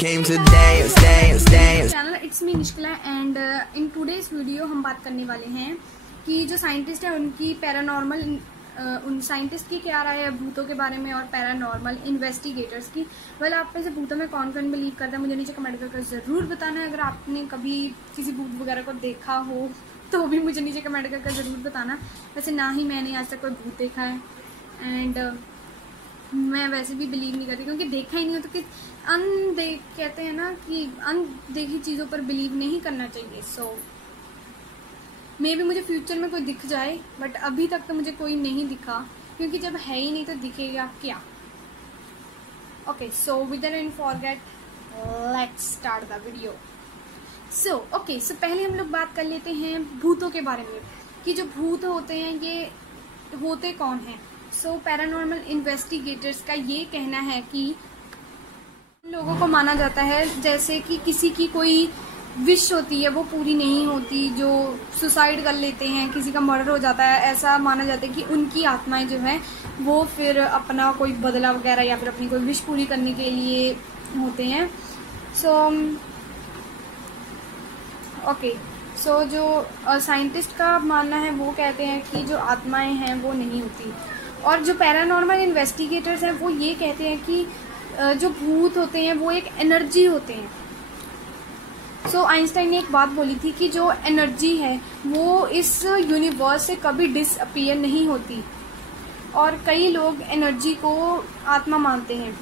came to dance, dance, dance. Channel it's me Nishkala and in today's video हम बात करने वाले हैं कि जो साइंटिस्ट है उनकी पैरानॉर्मल उन साइंटिस्ट की क्या राय है भूतों के बारे में और पैरानॉर्मल इन्वेस्टिगेटर्स की। वेल, आप में से भूतों में कौन कौन बिलीव करता है मुझे नीचे कमेंट करके ज़रूर बताना है। अगर आपने कभी किसी भूत वगैरह को देखा हो तो भी मुझे नीचे कमेंट करके ज़रूर बताना। वैसे ना ही मैंने आज तक कोई भूत देखा है एंड मैं वैसे भी बिलीव नहीं करती क्योंकि देखा ही नहीं हो तो कि कहते हैं ना कि अनदेखी चीज़ों पर बिलीव नहीं करना चाहिए। सो मे भी मुझे फ्यूचर में कोई दिख जाए बट अभी तक तो मुझे कोई नहीं दिखा क्योंकि जब है ही नहीं तो दिखेगा क्या। Okay, so without any forget let's start the video. So पहले हम लोग बात कर लेते हैं भूतों के बारे में कि जो भूत होते हैं ये होते कौन हैं। सो पैरानॉर्मल इन्वेस्टिगेटर्स का ये कहना है कि लोगों को माना जाता है जैसे कि किसी की कोई विश होती है वो पूरी नहीं होती, जो सुसाइड कर लेते हैं, किसी का मर्डर हो जाता है, ऐसा माना जाता है कि उनकी आत्माएं जो है वो फिर अपना कोई बदला वगैरह या फिर अपनी कोई विश पूरी करने के लिए होते हैं। सो जो साइंटिस्ट का मानना है वो कहते हैं कि जो आत्माएं हैं वो नहीं होती और जो पैरानॉर्मल इन्वेस्टिगेटर्स हैं वो ये कहते हैं कि जो भूत होते हैं वो एक एनर्जी होते हैं। सो आइंस्टाइन ने एक बात बोली थी कि जो एनर्जी है वो इस यूनिवर्स से कभी डिसअपीयर नहीं होती और कई लोग एनर्जी को आत्मा मानते हैं।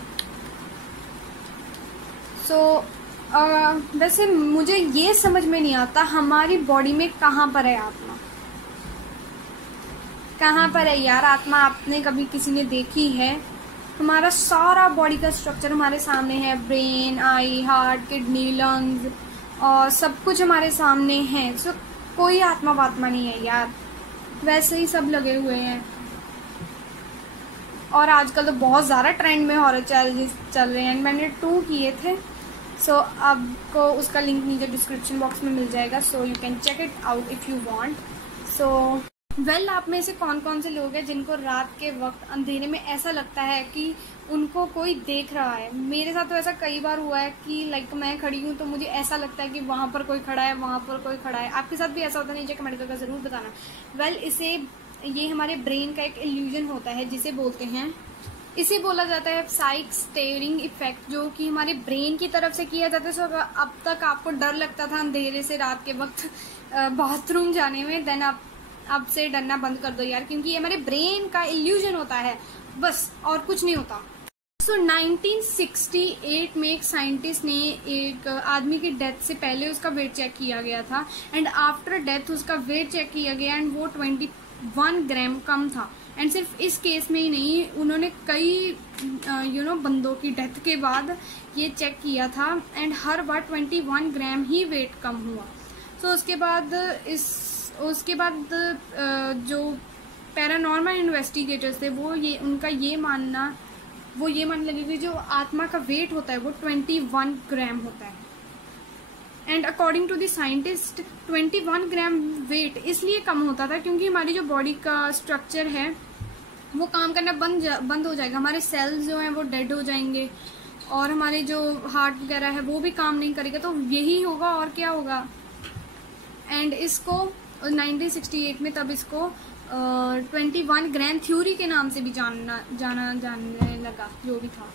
वैसे मुझे ये समझ में नहीं आता हमारी बॉडी में कहाँ पर है आत्मा, कहाँ पर है यार आत्मा। आपने कभी किसी ने देखी है? हमारा सारा बॉडी का स्ट्रक्चर हमारे सामने है, ब्रेन, आई, हार्ट, किडनी, लंग्स और सब कुछ हमारे सामने है। सो कोई आत्मा वात्मा नहीं है यार, वैसे ही सब लगे हुए हैं। और आजकल तो बहुत ज़्यादा ट्रेंड में हॉरर चैलेंजेस चल रहे हैं। मैंने 2 किए थे। सो आपको उसका लिंक नीचे डिस्क्रिप्शन बॉक्स में मिल जाएगा, so you can check it out if you want. So well, आप में से कौन कौन से लोग हैं जिनको रात के वक्त अंधेरे में ऐसा लगता है कि उनको कोई देख रहा है? मेरे साथ तो ऐसा कई बार हुआ है कि लाइक मैं खड़ी हूँ तो मुझे ऐसा लगता है कि वहाँ पर कोई खड़ा है, वहाँ पर कोई खड़ा है। आपके साथ भी ऐसा होता है? नीचे कमेंट करके ज़रूर बताना। वेल, ये हमारे ब्रेन का एक इल्यूजन होता है जिसे बोलते हैं, इसे बोला जाता है साइक स्टेयरिंग इफेक्ट, जो कि हमारे ब्रेन की तरफ से किया जाता है। सो अब तक आपको डर लगता था अंधेरे से रात के वक्त बाथरूम जाने में, देन आप अब से डरना बंद कर दो यार, क्योंकि ये हमारे ब्रेन का इल्यूजन होता है बस, और कुछ नहीं होता। सो 1968 में एक साइंटिस्ट ने एक आदमी की डेथ से पहले उसका वेट चेक किया गया था एंड आफ्टर डेथ उसका वेट चेक किया गया एंड वो 21 ग्राम कम था। एंड सिर्फ इस केस में ही नहीं, उन्होंने कई बंदों की डेथ के बाद ये चेक किया था and her bar 21 gram he wait कम हुआ। सो उसके बाद जो पैरानॉर्मल इन्वेस्टिगेटर्स थे वो ये मानने लगे कि जो आत्मा का वेट होता है वो 21 ग्राम होता है। And according to the scientist 21 gram weight इसलिए कम होता था क्योंकि हमारी जो बॉडी का स्ट्रक्चर है वो काम करना बंद हो जाएगा, हमारे सेल्स जो हैं वो डेड हो जाएंगे और हमारे जो हार्ट वगैरह है वो भी काम नहीं करेगा। तो यही होगा और क्या होगा। एंड इसको 1968 में तब इसको 21 ग्राम थ्योरी के नाम से भी जानने लगा जो भी था।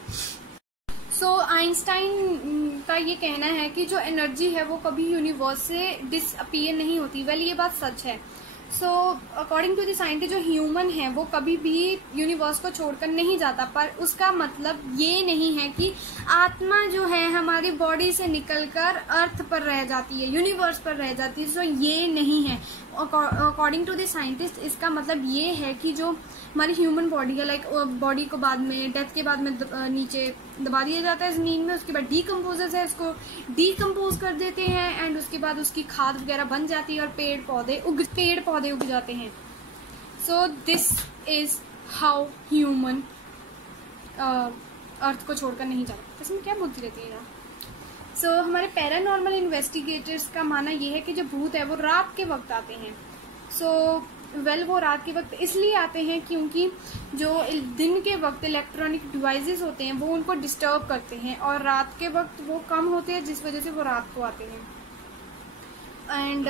सो आइंस्टाइन का ये कहना है कि जो एनर्जी है वो कभी यूनिवर्स से डिसअपीयर नहीं होती। वेल, ये बात सच है। So according to the scientist जो ह्यूमन है वो कभी भी यूनिवर्स को छोड़कर नहीं जाता, पर उसका मतलब ये नहीं है कि आत्मा जो है हमारी बॉडी से निकलकर अर्थ पर रह जाती है, यूनिवर्स पर रह जाती है। सो ये नहीं है। अकॉर्डिंग टू द साइंटिस्ट इसका मतलब ये है कि जो हमारी ह्यूमन बॉडी है, लाइक बॉडी को बाद में डेथ के बाद में नीचे दबा दिया जाता है ज़मीन में, उसके बाद डीकम्पोजर्स है उसको डीकम्पोज कर देते हैं एंड उसके बाद उसकी खाद वगैरह बन जाती है और पेड़ पौधे उग जाते हैं। So this is how human अर्थ को छोड़कर नहीं जाता। इसमें क्या बोलती रहती है ना। सो हमारे पैरानॉर्मल इन्वेस्टिगेटर्स का मानना ये है कि जो भूत है वो रात के वक्त आते हैं। सो वो रात के वक्त इसलिए आते हैं क्योंकि जो दिन के वक्त इलेक्ट्रॉनिक डिवाइसेस होते हैं वो उनको डिस्टर्ब करते हैं, और रात के वक्त वो कम होते हैं जिस वजह से वो रात को आते हैं। एंड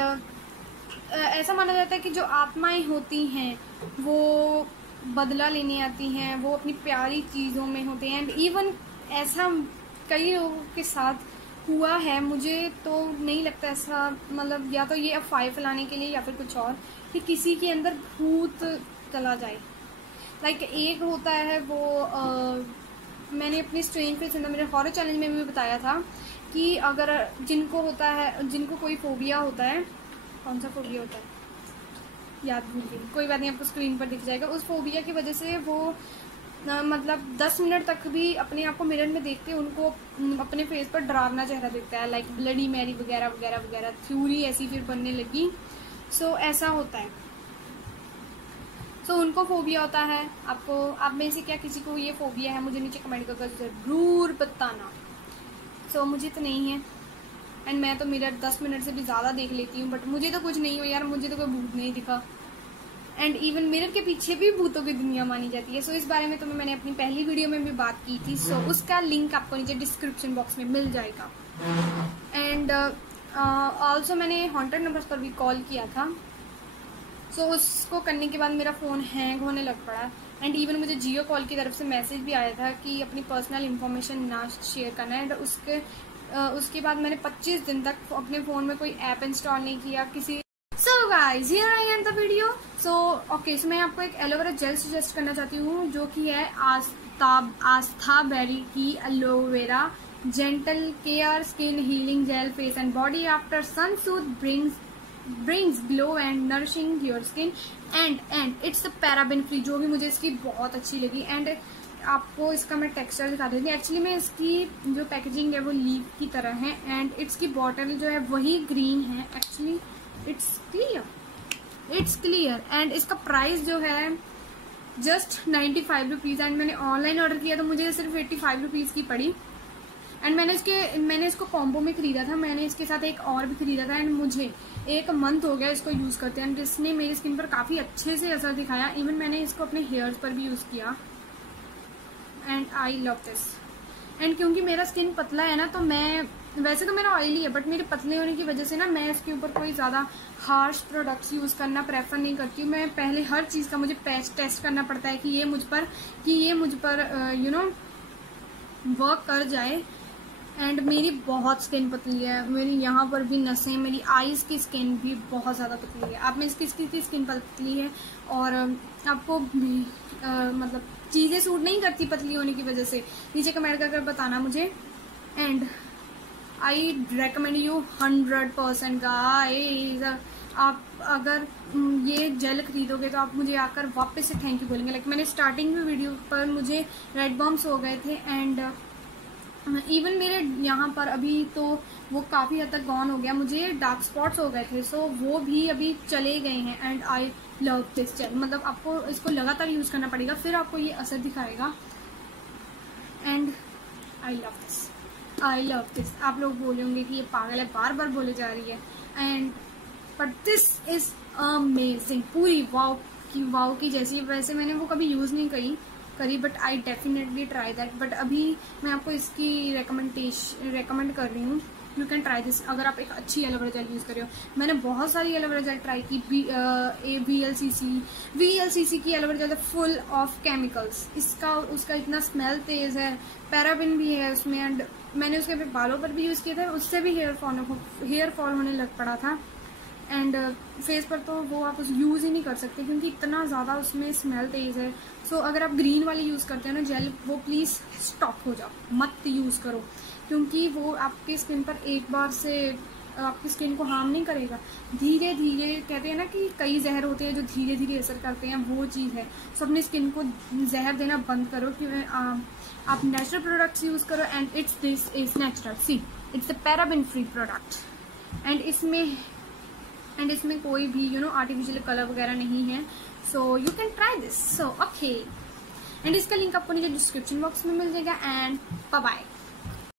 ऐसा माना जाता है कि जो आत्माएं होती हैं वो बदला लेने आती हैं, वो अपनी प्यारी चीज़ों में होते हैं। एंड इवन ऐसा कई लोगों के साथ हुआ है, मुझे तो नहीं लगता ऐसा, मतलब या तो ये अफवाह फैलाने के लिए या फिर कुछ और, कि किसी के अंदर भूत चला जाए। लाइक एक होता है वो मैंने अपनी स्ट्रेन फेस मेरे हॉरर चैलेंज में भी बताया था कि अगर जिनको होता है, जिनको कोई फोबिया होता है, कौन सा फोबिया होता है याद भूल गई, कोई बात नहीं, आपको स्क्रीन पर दिख जाएगा। उस फोबिया की वजह से वो मतलब 10 मिनट तक भी अपने आप को मिरर में देखते उनको अपने फेस पर डरावना चेहरा दिखता है, लाइक ब्लडी मैरी वगैरह वगैरह वगैरह, थ्योरी ऐसी फिर बनने लगी। सो ऐसा होता है। सो उनको फोबिया होता है। आपको, आप में से क्या किसी को ये फोबिया है, मुझे नीचे कमेंट करके जरूर बताना। सो मुझे तो नहीं है, एंड मैं तो मिरर 10 मिनट से भी ज़्यादा देख लेती हूँ, बट मुझे तो कुछ नहीं हो यार, मुझे तो कोई भूत नहीं दिखा। एंड इवन मिरर के पीछे भी भूतों की दुनिया मानी जाती है। सो इस बारे में तो मैंने अपनी पहली वीडियो में भी बात की थी। सो उसका लिंक आपको नीचे डिस्क्रिप्शन बॉक्स में मिल जाएगा। एंड ऑल्सो मैंने हॉन्टेड नंबर्स पर भी कॉल किया था। सो उसको करने के बाद मेरा फ़ोन हैंग होने लग पड़ा। एंड इवन मुझे जियो कॉल की तरफ से मैसेज भी आया था कि अपनी पर्सनल इन्फॉर्मेशन ना शेयर करना है। एंड उसके बाद मैंने 25 दिन तक अपने फ़ोन में कोई ऐप इंस्टॉल नहीं किया किसी। So guys, here I end the video. So okay, so मैं आपको एक एलोवेरा जेल सजेस्ट करना चाहती हूँ जो कि है आस्था बेरी की aloe vera gentle care skin healing gel face and body after sun soothe brings glow and nourishing your skin and it's the paraben free, जो भी मुझे इसकी बहुत अच्छी लगी। एंड आपको इसका मैं टेक्सचर दिखा देती हूँ। एक्चुअली में इसकी जो पैकेजिंग है वो लीफ की तरह है, एंड इसकी बॉटल जो है वही ग्रीन है। एक्चुअली इट्स क्लियर एंड इसका प्राइस जो है जस्ट 95 रुपीज़। एंड मैंने ऑनलाइन ऑर्डर किया तो मुझे सिर्फ 85 रुपीज़ की पड़ी। एंड मैंने इसको कॉम्बो में खरीदा था, मैंने इसके साथ एक और भी खरीदा था। एंड मुझे 1 मंथ हो गया इसको यूज़ करते हैं, एंड इसने मेरी स्किन पर काफ़ी अच्छे से असर दिखाया। इवन मैंने इसको अपने हेयर्स पर भी यूज़ किया, and I love this. And क्योंकि मेरा स्किन पतला है ना, तो मैं, वैसे तो मेरा ऑयली है, बट मेरे पतले होने की वजह से ना मैं इसके ऊपर कोई ज़्यादा हार्श प्रोडक्ट्स यूज़ करना प्रेफर नहीं करती हूँ। मैं पहले हर चीज़ का मुझे टेस्ट करना पड़ता है कि ये मुझ पर यू नो वर्क कर जाए। एंड मेरी बहुत स्किन पतली है, मेरी यहाँ पर भी नसें, मेरी आईज़ की स्किन भी बहुत ज़्यादा पतली है। आप में इसकी स्किन पतली है और आपको मतलब चीज़ें सूट नहीं करती पतली होने की वजह से, नीचे कमेंट कर बताना मुझे। And I recommend you 100% guys. आप अगर ये जेल खरीदोगे तो आप मुझे आकर वापस से थैंक यू बोलेंगे। लाइक मैंने स्टार्टिंग में वीडियो पर मुझे रेड बम्स हो गए थे, एंड इवन मेरे यहाँ पर अभी तो वो काफ़ी हद तक गॉन हो गया, मुझे डार्क स्पॉट्स हो गए थे, सो वो भी अभी चले गए हैं। And I love this gel. मतलब आपको इसको लगातार यूज़ करना पड़ेगा, फिर आपको ये असर दिखाएगा। And I love this. आप लोग बोले होंगे कि ये पागल है, बार बार बोले जा रही है। And but this is amazing, पूरी वाव की जैसी। वैसे मैंने वो कभी यूज़ नहीं करी but I definitely try that. But अभी मैं आपको इसकी रेकमेंड कर रही हूँ, यू कैन ट्राई दिस अगर आप एक अच्छी एलोवेरा जेल यूज़ कर रहे हो। मैंने बहुत सारी एलोवेरा जेल ट्राई की, VLCC की aloe vera gel full of chemicals. उसका इतना स्मेल तेज़ है, पैराबिन भी है उसमें। एंड मैंने उसके बालों पर भी यूज़ किया था, उससे भी हेयर फॉल होने लग पड़ा था। एंड फेस पर तो वो आप यूज़ ही नहीं कर सकते क्योंकि इतना ज़्यादा उसमें स्मेल तेज़ है। सो अगर आप ग्रीन वाली यूज़ करते हो ना जेल, वो प्लीज़ स्टॉप हो जाओ, मत यूज़ करो, क्योंकि वो आपकी स्किन पर एक बार से आपकी स्किन को हार्म नहीं करेगा। धीरे धीरे, कहते हैं ना कि कई जहर होते हैं जो धीरे धीरे असर करते हैं, वो चीज़ है। सो अपनी स्किन को जहर देना बंद करो कि आप नेचुरल प्रोडक्ट्स यूज़ करो। And this is natural, see it's a paraben free product. And इसमें कोई भी आर्टिफिशियल कलर वगैरह नहीं है। So you can try this. So okay, and इसका लिंक आपको नीचे डिस्क्रिप्शन बॉक्स में मिल जाएगा। And bye bye.